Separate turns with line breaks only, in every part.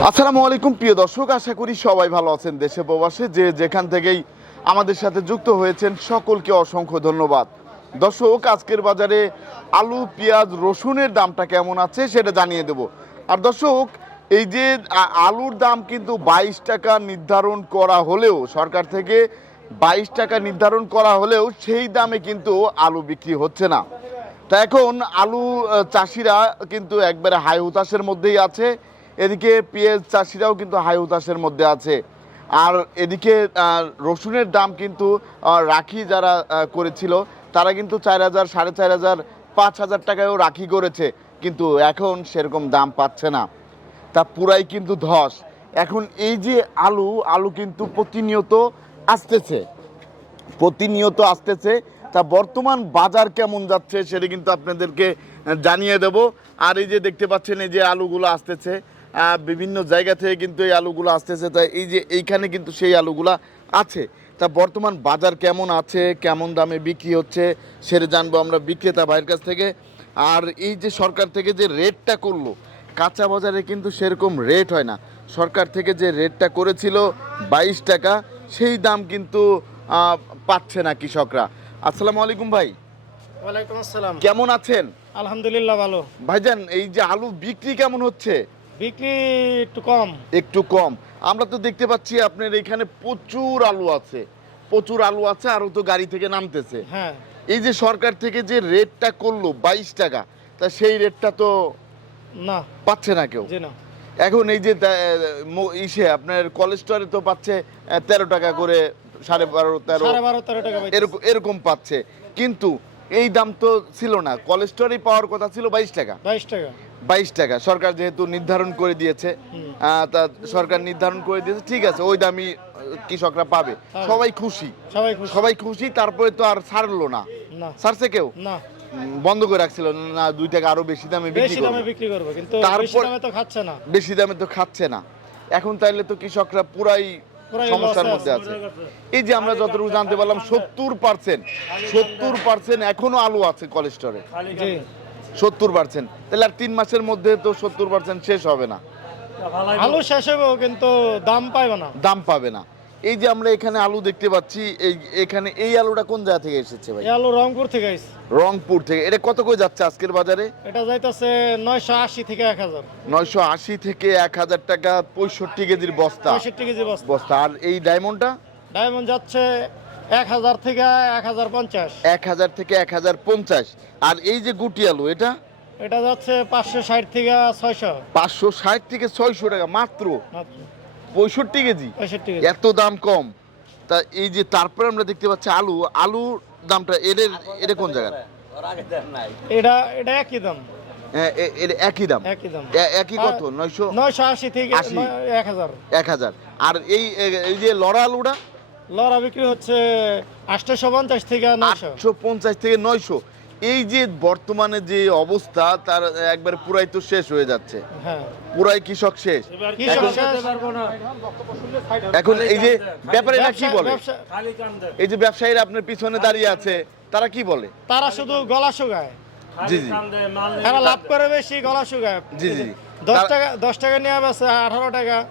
আসসালামু আলাইকুম, প্রিয় দর্শক, আশা করি সবাই ভালো আছেন দেশে প্রবাসে। যে যেখান থেকেই আমাদের সাথে যুক্ত হয়েছেন, সকলকে অসংখ্য ধন্যবাদ। দর্শক, আজকের বাজারে আলু, পেঁয়াজ, রসুনের দামটা কেমন আছে সেটা জানিয়ে দেব। আর দর্শক, এই যে আলুর দাম কিন্তু বাইশ টাকা নির্ধারণ করা হলেও, সরকার থেকে বাইশ টাকা নির্ধারণ করা হলেও সেই দামে কিন্তু আলু বিক্রি হচ্ছে না। তা এখন আলু চাষিরা কিন্তু একবারে হাই হুতাশের মধ্যেই আছে। এদিকে পেঁয়াজ চাষিরাও কিন্তু হাই হুতাশের মধ্যে আছে। আর এদিকে রসুনের দাম কিন্তু রাখি যারা করেছিল, তারা কিন্তু চার হাজার, সাড়ে চার হাজার, পাঁচ হাজার টাকায়ও রাখি করেছে। কিন্তু এখন সেরকম দাম পাচ্ছে না। তা পুরাই কিন্তু ধস। এখন এই যে আলু আলু কিন্তু প্রতিনিয়ত আসতেছে। প্রতিনিয়ত আসতেছে। তা বর্তমান বাজার কেমন যাচ্ছে সেটা কিন্তু আপনাদেরকে জানিয়ে দেব। আর এই যে দেখতে পাচ্ছেন, এই যে আলুগুলো আসতেছে। বিভিন্ন জায়গা থেকে কিন্তু এই আলুগুলো আসতেছে। তাই এই যে এইখানে কিন্তু সেই আলুগুলা আছে। তা বর্তমান বাজার কেমন আছে? কেমন দামে বিক্রি হচ্ছে? সেটা জানব আমরা বিক্রেতা ভাইয়ের কাছ থেকে। আর এই যে সরকার থেকে যে রেটটা করল কাঁচা বাজারে কিন্তু সেরকম রেট হয় না। সরকার থেকে যে রেটটা করেছিল বাইশ টাকা সেই দাম কিন্তু পাচ্ছে না কৃষকরা। আসসালামু আলাইকুম ভাই।
ওয়ালাইকুম আসসালাম।
কেমন আছেন?
আলহামদুলিল্লাহ ভালো।
ভাইজান এই যে আলু বিক্রি কেমন হচ্ছে?
বিক্রি একটু কম।
একটু কম। আমরা তো দেখতে পাচ্ছি আপনার এখানে প্রচুর আলু আছে। প্রচুর আলু আছে আরও তো গাড়ি থেকে নামতেছে।
হ্যাঁ।
এই যে সরকার থেকে যে রেটটা করল বাইশ টাকা তা সেই রেটটা তো
না।
পাচ্ছে না কেউ।
না।
এখন এই যে ইসে আপনার কলেস্টরে তো পাচ্ছে তেরো টাকা করে সাড়ে বারো তেরো।
তেরো টাকা
এরকম এরকম পাচ্ছে। কিন্তু এই দাম তো ছিল না। কলেস্টরে পাওয়ার কথা ছিল বাইশ টাকা।
বাইশ টাকা।
বাইশ টাকা। সরকার যেহেতু নির্ধারণ করে দিয়েছে তা সরকার নির্ধারণ করে দিয়েছে ঠিক আছে ওই দামই কৃষকরা পাবে। সবাই খুশি।
সবাই খুশি।
তারপরে তো আর ছাড়লো না। ছাড়ছে কেউ?
না।
বন্ধ করে রাখছিল না দুই টাকা আরও বেশি দামে বিক্রি
বেশি
করব।
দামে কিন্তু
তারপর-
বেশি দামে তো খাচ্ছে না।
বেশি দামে তো খাচ্ছে না। এখন তাইলে তো কৃষকরা পুরাই সমস্যার মধ্যে
আছে।
এই যে আমরা যতটুকু জানতে পারলাম সত্তর পার্সেন্ট সত্তর পার্সেন্ট এখনও আলু আছে কলেস্টরে সত্তর পার্সেন্ট। তাহলে আর তিন মাসের মধ্যে তো সত্তর পার্সেন্ট শেষ হবে না।
আলু শেষ হবেও কিন্তু দাম পাবে না।
দাম পাবে না। এই যে আমরা এখানে আলু দেখতে পাচ্ছি এই এখানে এই আলুটা কোন জায়গা থেকে এসেছে ভাই?
আলু রংপুর থেকে আইছে
রংপুর থেকে। এটা কত করে যাচ্ছে আজকের বাজারে?
এটা যাইতেছে নয়শো আশি থেকে এক হাজার।
নয়শো আশি থেকে এক হাজার টাকা পঁয়ষট্টি কেজির বস্তা।
পঁয়ষট্টি কেজি বস্তা।
বস্তা। আর এই ডায়মন্ডটা?
ডায়মন্ড যাচ্ছে এক হাজার থেকে এক হাজার পঞ্চাশ।
এক হাজার থেকে এক হাজার পঞ্চাশ। আর এই যে গুটি আলু এটা?
এটা যাচ্ছে পাঁচশো ষাট থেকে ছয়শো।
পাঁচশো ষাট থেকে ছয়শো টাকা মাত্র? পঁয়ষট্টি কেজি?
পঁয়ষট্টি কেজি।
এত দাম কম। তা এই যে তারপরে আমরা দেখতে পাচ্ছি আলু আলুর দামটা এর এটা কোন জায়গার?
এটা এটা একই দাম।
হ্যাঁ, দাম।
একই দাম।
একই কত? নয়শো?
নয়শো আশি থেকে
আশি।
এক হাজার।
এক হাজার। আর এই এই যে লড়া আলুটা?
লড়া বিক্রি হচ্ছে আটশোশো পঞ্চাশ থেকে
আটশো পঞ্চাশ থেকে নয়শো। এই যে বর্তমানে যে অবস্থা তার একবার পুরাই তো শেষ হয়ে যাচ্ছে।
হ্যাঁ।
পুরাই কৃষক শেষ। এখন- এই যে ব্যাপারীরা কি বলে? এই যে ব্যবসায়ীরা আপনার পিছনে দাঁড়িয়ে আছে তারা কি বলে?
তারা শুধু গলা শুকায়।
জি জি।
লাভ করে বেশি গলা শুকায়।
জি জি।
দশ টাকা দশ টাকা নিয়ে বেছে আঠারো টাকা।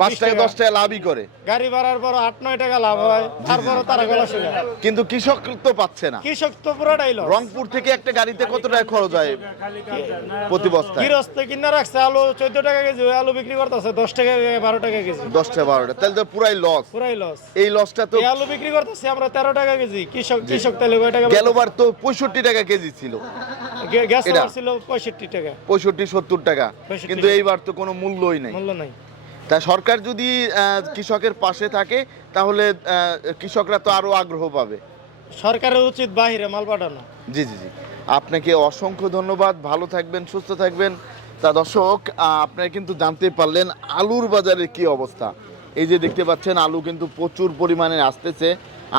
পাঁচ টাকা। দশ টাকা লাভই করে।
গাড়ি ভাড়ার পর আট নয় টাকা লাভ হয় তারপরে তারা গলা
কিন্তু কৃষক তো পাচ্ছে না।
কৃষক তো পুরোটাই লস
রংপুর থেকে একটা গাড়িতে কত টাকা খরচ হয় প্রতি বস্তায়?
গৃহস্থ কিনে রাখছে আলু চোদ্দ টাকা কেজি আলু বিক্রি করতেছে দশ টাকা বারো টাকা কেজি।
দশটা বারোটা তাহলে তো পুরাই লস
পুরাই লস
এই লসটা তো
আলু বিক্রি করতেছি আমরা তেরো টাকা কেজি। কৃষক কৃষক তাহলে কয় টাকা
গেলবার তো পঁয়ষট্টি টাকা কেজি ছিল।
গ্যাস? ছিল পঁয়ষট্টি টাকা।
পঁয়ষট্টি সত্তর টাকা। কিন্তু এইবার তো কোনো মূল্যই নেই।
মূল্য নাই।
তা সরকার যদি কৃষকের পাশে থাকে তাহলে কৃষকরা তো আরও আগ্রহ পাবে।
সরকারের উচিত বাহিরে মাল পাঠানো।
জি জি জি। আপনাকে অসংখ্য ধন্যবাদ। ভালো থাকবেন সুস্থ থাকবেন। তা দর্শক আপনারা কিন্তু জানতে পারলেন আলুর বাজারের কি অবস্থা। এই যে দেখতে পাচ্ছেন আলু কিন্তু প্রচুর পরিমাণে আসতেছে।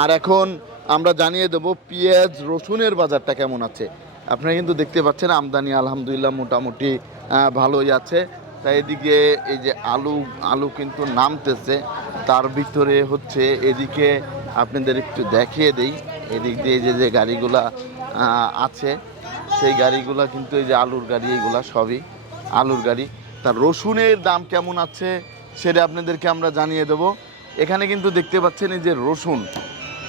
আর এখন আমরা জানিয়ে দেব পেঁয়াজ রসুনের বাজারটা কেমন আছে। আপনারা কিন্তু দেখতে পাচ্ছেন আমদানি আলহামদুলিল্লাহ মোটামুটি ভালোই আছে। তাই এদিকে এই যে আলু আলু কিন্তু নামতেছে, তার ভিতরে হচ্ছে এদিকে আপনাদের একটু দেখিয়ে দেই। এদিক দিয়ে যে যে গাড়িগুলা আছে, সেই গাড়িগুলা কিন্তু এই যে আলুর গাড়ি এইগুলা সবই আলুর গাড়ি। তা তা রসুনের দাম কেমন আছে সেটা আপনাদেরকে আমরা জানিয়ে দেব। এখানে কিন্তু দেখতে পাচ্ছেন এই যে রসুন।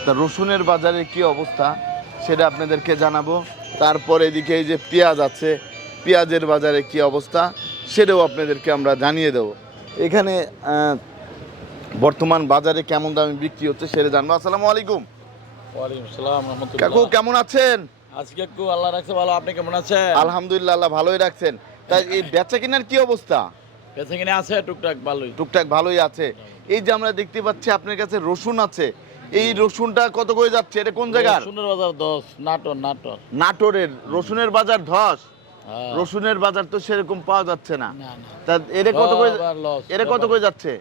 তা রসুনের বাজারে কি অবস্থা সেটা আপনাদেরকে জানাব। তারপর এদিকে এই যে পেঁয়াজ আছে, পেঁয়াজের বাজারে কি অবস্থা? সেটাও আপনাদেরকে আমরা জানিয়ে দেব। এখানে বর্তমান বাজারে কেমন দামে বিক্রি হচ্ছে সেটা জানব। আসসালামু আলাইকুম। কাকু কেমন আছেন?
আজকে একটু আল্লাহ রাখছে ভালো। আপনি কেমন আছেন?
আলহামদুলিল্লাহ আল্লাহ ভালোই রাখছেন। তাই এই বেচা কেনার কি অবস্থা?
বেঁচে কিনে আছে টুকটাক ভালোই।
টুকটাক ভালোই আছে। এই যে আমরা দেখতে পাচ্ছি আপনার কাছে রসুন আছে। এই রসুনটা কত করে যাচ্ছে? এটা কোন জায়গার?
বাজার দশ নাটর নাটর।
নাটোরের। রসুনের বাজার ধস। রসুনের বাজার তো সেরকম পাওয়া যাচ্ছে না। তা এরে কত করে এরে কত করে যাচ্ছে?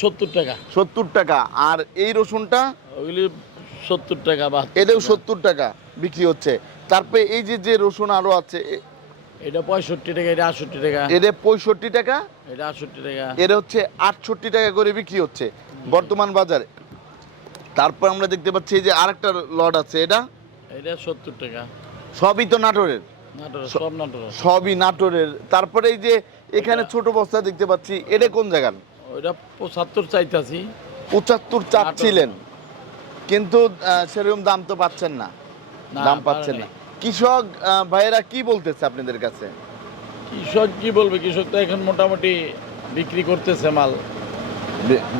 সত্তর টাকা।
সত্তর টাকা। আর এই রসুনটা?
ওইগুলি সত্তর টাকা বা
এটাও সত্তর টাকা বিক্রি হচ্ছে। তারপরে এই যে যে রসুন আরও আছে
এটা পঁয়ষট্টি টাকা এটা আটষট্টি টাকা।
এদের পঁয়ষট্টি টাকা?
এটা আটষট্টি টাকা।
এর হচ্ছে আটষট্টি টাকা করে বিক্রি হচ্ছে বর্তমান বাজারে। তারপর আমরা দেখতে পাচ্ছি যে আরেকটা লট আছে এটা?
এটা সত্তর টাকা।
সবই তো নাটোরের। সবই নাটোরের। তারপরে এই যে এখানে ছোট বস্তা দেখতে পাচ্ছি এটা কোন জায়গার?
ওইটা পঁচাত্তর চাইতাছি।
পঁচাত্তর চাচ্ছিলেন কিন্তু সেরকম দাম তো পাচ্ছেন না। দাম পাচ্ছেন না। কৃষক ভাইয়েরা কি বলতেছে আপনাদের কাছে?
কৃষক কি বলবে? কৃষক তো এখন মোটামুটি বিক্রি করতেছে মাল।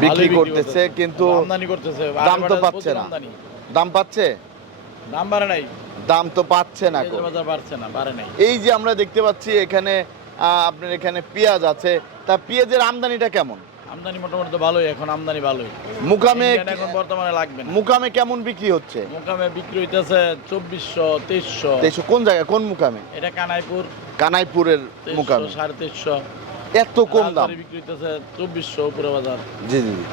বিক্রি করতেছে। কিন্তু
আমদানি করতেছে।
দাম তো পাচ্ছে না। দাম পাচ্ছে?
দাম বাড়ে নাই।
দাম তো পাচ্ছে না
বাড়ছে বাড়ে নাই।
এই যে আমরা দেখতে পাচ্ছি এখানে আপনার এখানে পেঁয়াজ আছে তা পেঁয়াজের আমদানিটা কেমন?
আমদানি মোটামুটি তো ভালোই এখন আমদানি ভালোই।
মুকামে
এখন বর্তমানে লাগবে
মুকামে কেমন বিক্রি হচ্ছে?
মোকামে বিক্রি হইতেছে চব্বিশশো তেইশশো।
তেইশশো কোন জায়গায় কোন মুকামে?
এটা কানাইপুর।
কানাইপুরের মুকামে।
সাড়ে তেইশশো।
এত কম দাম।
বিক্রি হইতেছে চব্বিশশো উপরে বাজার।
জি জি জি।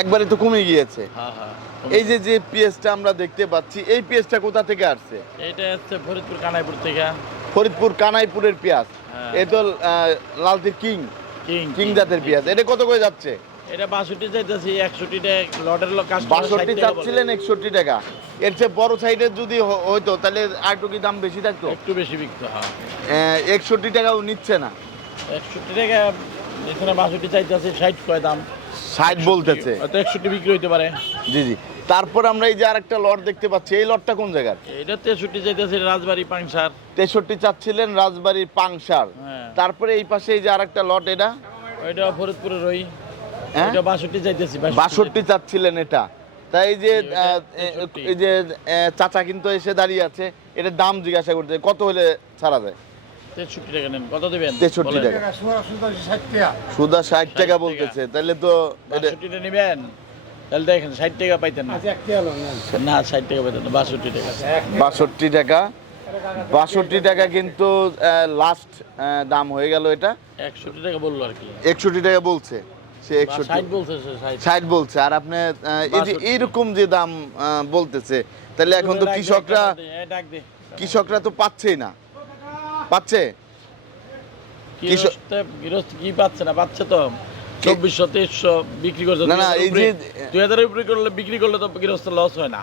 একবারে তো কমে গিয়েছে।
হ্যাঁ হ্যাঁ
এই যে যে পেঁয়াজটা আমরা দেখতে পাচ্ছি এই পেঁয়াজটা কোথা থেকে আসছে?
এটা হচ্ছে ফরিদপুর কানাইপুর থেকে।
ফরিদপুর কানাইপুরের পেঁয়াজ।
হ্যাঁ।
এ তো লালতির কিং।
কিং
জাতের পেঁয়াজ। এটা কত করে যাচ্ছে?
এটা বাষট্টি চাইতেছি একষট্টি টাকা লটের লোক
বাষট্টি চাচ্ছিলেন একষট্টি টাকা। এর চেয়ে বড় সাইডের যদি হইতো তাহলে আর একটু কি দাম বেশি থাকতো?
একটু বেশি বিক্রি হয়।
একষট্টি টাকাও নিচ্ছে না।
একষট্টি টাকা এখানে বাষট্টি চাইতেছি ষাট কয় দাম।
ষাট বলতেছে।
একষট্টি বিক্রি হইতে পারে।
জি জি। তারপর আমরা এই যে আরেকটা লট দেখতে পাচ্ছি এই লটটা কোন জায়গার?
এটা তেষট্টি চাইতেছি রাজবাড়ি পাংসার
তেষট্টি চাচ্ছিলেন রাজবাড়ির পাংশার।
হ্যাঁ।
তারপরে এই পাশে এই যে আরেকটা লট এটা?
ওইটা ফরিদপুরের ওই।
হ্যাঁ?
এটা বাষট্টি চাইতেছি
বাষট্টি চাচ্ছিলেন এটা। তাই এই যে। এই যে চাচা কিন্তু এসে দাঁড়িয়ে আছে। এটার দাম জিজ্ঞাসা করতে কত হলে ছাড়া যায়?
তেষট্টি টাকা নেন। কত দেবেন?
63 টাকা। সুদা ষাট টাকা
টাকা।
বলতেছে। তাহলে তো
বাষট্টিটা নেবেন? তাহলে দেখেন ষাট টাকা পাইতেন না। না ষাট টাকা পাইতেন না বাষট্টি টাকা।
বাষট্টি টাকা। বাষট্টি টাকা কিন্তু লাস্ট দাম হয়ে গেল এটা।
একষট্টি টাকা বলল আর কি।
একষট্টি টাকা বলছে। সে একষট্টি
ষাট বলছে।
আর আপনি আহ, এই যে
62
এইরকম যে দাম আহ, বলতেছে তাহলে এখন তো কৃষকরা কৃষকরা তো পাচ্ছেই না। পাচ্ছে?
গৃহস্থ কি পাচ্ছে না? পাচ্ছে তো। চব্বিশশো তেইশশো বিক্রি করছে।
না, না, এই যে-
দুই হাজারের উপরে করলে বিক্রি করলে তো গৃহস্থ লস হয় না?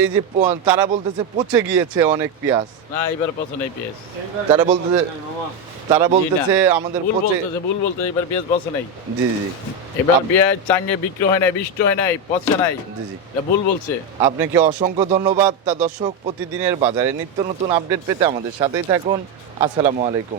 এই যে তারা বলতেছে পচে গিয়েছে অনেক পেঁয়াজ।
না এবার পছন্দ নেই পেঁয়াজ।
তারা বলতেছে তারা বলতেছে আমাদের
ভুল বলতেছে ভুল বলতেছে এবার পেঁয়াজ পচে নাই।
জি জি
এবার পেঁয়াজ চাঙ্গে বিক্রি হয় নাই বিষ্ট হয় নাই পচে নাই।
জি জি।
এটা ভুল বলছে।
আপনাকে অসংখ্য ধন্যবাদ। তা দর্শক প্রতিদিনের বাজারে নিত্য নতুন আপডেট পেতে আমাদের সাথেই থাকুন। আসসালামু আলাইকুম।